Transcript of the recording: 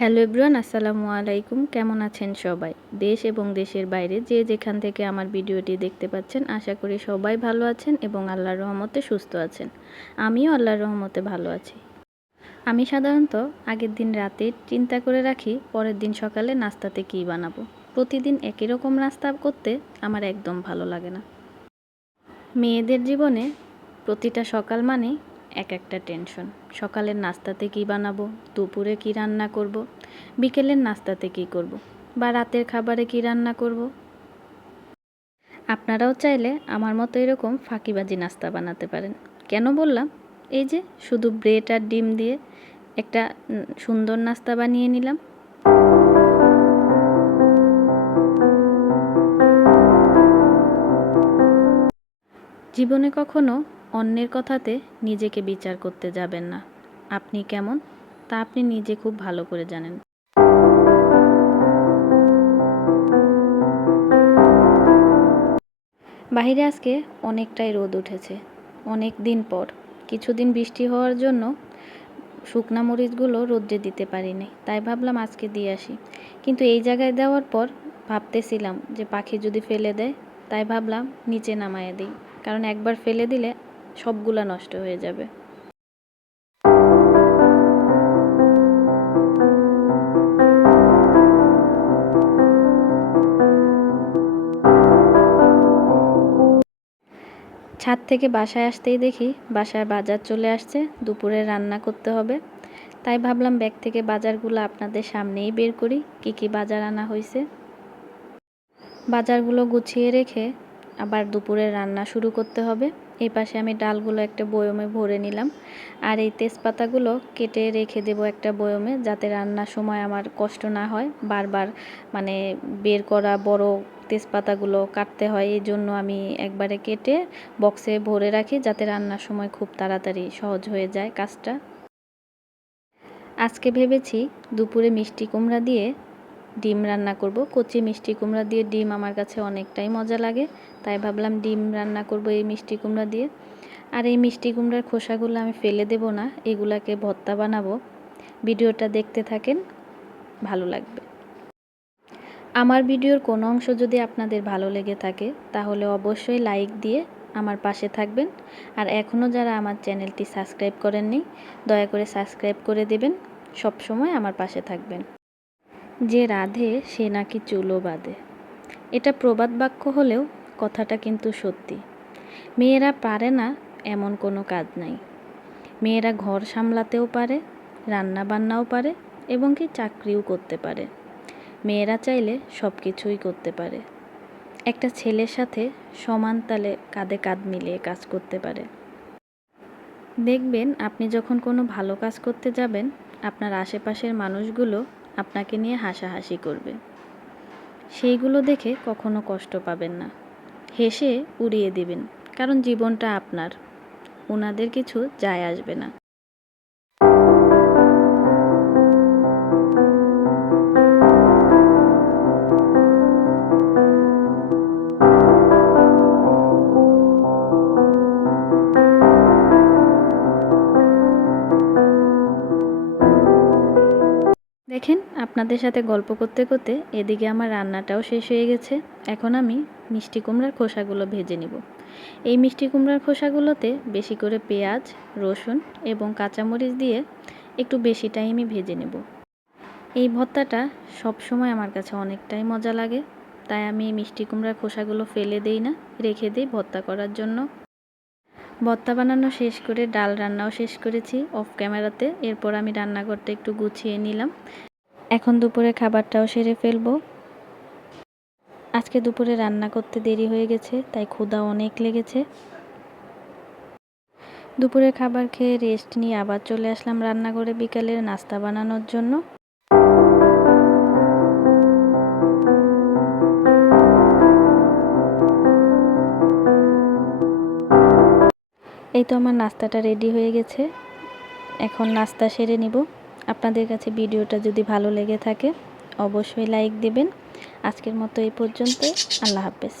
Hello everyone, আসসালামু আলাইকুম। কেমন আছেন সবাই? দেশ এবং দেশের বাইরে যে যেখান থেকে আমার ভিডিওটি দেখতে পাচ্ছেন, আশা করি সবাই ভালো আছেন এবং আল্লাহর রহমতে সুস্থ আছেন। আমিও আল্লাহর রহমতে ভালো আছি। আমি সাধারণত আগের দিন রাতে চিন্তা করে রাখি, পরের দিন সকালে নাস্তাতে কী বানাবো। প্রতিদিন একই রকম নাস্তা করতে আমার একদম ভালো লাগে না। মেয়েদের জীবনে প্রতিটা সকাল মানে এক একটা টেনশন। সকালের নাস্তাতে কি বানাবো, দুপুরে কি রান্না করব। বিকেলের নাস্তাতে কি করব। বা রাতের খাবারে কি রান্না করব। আপনারাও চাইলে আমার মতো এরকম ফাঁকিবাজি নাস্তা বানাতে পারেন। কেন বললাম? এই যে শুধু ব্রেড আর ডিম দিয়ে একটা সুন্দর নাস্তা বানিয়ে নিলাম। জীবনে কখনো অন্যের কথাতে নিজেকে বিচার করতে যাবেন না। আপনি কেমন? তা আপনি নিজে খুব ভালো করে জানেন। বাহিরে আজকে অনেকটাই রোদ উঠেছে। অনেক দিন পর। কিছুদিন বৃষ্টি হওয়ার জন্য শুকনা মরিচগুলো রোদ্রে দিতে পারিনি। তাই ভাবলাম আজকে দিয়ে আসি। কিন্তু এই জায়গায় দেওয়ার পর ভাবতেছিলাম যে পাখি যদি ফেলে দেয়, তাই ভাবলাম নিচে নামায় দিই। কারণ একবার ফেলে দিলে সবগুলা নষ্ট হয়ে যাবে। ছাদ থেকে বাসায় আসতেই দেখি বাসার বাজার চলে আসছে, দুপুরে রান্না করতে হবে। তাই ভাবলাম ব্যাগ থেকে বাজারগুলো আপনাদের সামনেই বের করি, কি কি বাজার আনা হয়েছে। বাজারগুলো গুছিয়ে রেখে আবার দুপুরে রান্না শুরু করতে হবে। এই পাশে আমি ডালগুলো একটা বয়মে ভরে নিলাম। আর এই তেজপাতাগুলো কেটে রেখে দেব একটা বয়মে যাতে রান্নার সময় আমার কষ্ট না হয়। বারবার মানে বের করা বড় তেজপাতাগুলো কাটতে হয়, এই জন্য আমি একবারে কেটে বক্সে ভরে রাখি যাতে রান্নার সময় খুব তাড়াতাড়ি সহজ হয়ে যায় কাজটা। আজকে ভেবেছি দুপুরে মিষ্টি কুমড়া দিয়ে ডিম রান্না করব। কচি মিষ্টি কুমড়া দিয়ে ডিম আমার কাছে অনেকটাই মজা লাগে, তাই ভাবলাম ডিম রান্না করব এই মিষ্টি কুমড়া দিয়ে। আর এই মিষ্টি কুমড়ার খোসাগুলো আমি ফেলে দেব না, এগুলাকে ভর্তা বানাবো। ভিডিওটা দেখতে থাকেন, ভালো লাগবে। আমার ভিডিওর কোনো অংশ যদি আপনাদের ভালো লেগে থাকে, তাহলে অবশ্যই লাইক দিয়ে আমার পাশে থাকবেন। আর এখনও যারা আমার চ্যানেলটি সাবস্ক্রাইব করেননি, দয়া করে সাবস্ক্রাইব করে দেবেন, সবসময় আমার পাশে থাকবেন। যে রাধে, সে নাকি চুলো বাঁধে এটা প্রবাদ বাক্য হলেও কথাটা কিন্তু সত্যি। মেয়েরা পারে না এমন কোনো কাজ নাই। মেয়েরা ঘর সামলাতেও পারে রান্না বান্নাও পারে এবং কি চাকরিও করতে পারে। মেয়েরা চাইলে সব কিছুই করতে পারে। একটা ছেলের সাথে সমান তালে কাঁধে কাঁধ মিলিয়ে কাজ করতে পারে। দেখবেন, আপনি যখন কোনো ভালো কাজ করতে যাবেন, আপনার আশেপাশের মানুষগুলো আপনাকে নিয়ে হাসাহাসি করবে। সেইগুলো দেখে কখনো কষ্ট পাবেন না। হেসে উড়িয়ে দিবেন, কারণ জীবনটা আপনার। ওনাদের কিছু যায় আসবে না। দেখেন, আপনাদের সাথে গল্প করতে করতে এদিকে আমার রান্নাটাও শেষ হয়ে গেছে। এখন আমি মিষ্টি কুমড়ার খোসাগুলো ভেজে নিব। এই মিষ্টি কুমড়ার খোসাগুলোতে বেশি করে পেঁয়াজ, রসুন এবং কাঁচামরিচ দিয়ে একটু বেশি টাইমই ভেজে নেব। এই ভর্তাটা সব সময় আমার কাছে অনেকটাই মজা লাগে, তাই আমি এই মিষ্টি কুমড়ার খোসাগুলো ফেলে দেই না, রেখে দিই ভর্তা করার জন্য। ভর্তা বানানো শেষ করে ডাল রান্নাও শেষ করেছি অফ ক্যামেরাতে, এরপর আমি রান্নাঘরটা একটু গুছিয়ে নিলাম। এখন দুপুরে খাবারটাও সেরে ফেলব। আজকে দুপুরে রান্না করতে দেরি হয়ে গেছে, তাই ক্ষুধা অনেক লেগেছে। দুপুরে খাবার খেয়ে রেস্ট নিয়ে আবার চলে আসলাম রান্নাঘরে বিকালের নাস্তা বানানোর জন্য। এই তো আমার নাস্তাটা রেডি হয়ে গেছে। এখন নাস্তা সেরে নিব। আপনাদের কাছে ভিডিওটা যদি ভালো লেগে থাকে, অবশ্যই লাইক দেবেন। আজকের মতো এই পর্যন্ত আল্লাহ হাফেজ।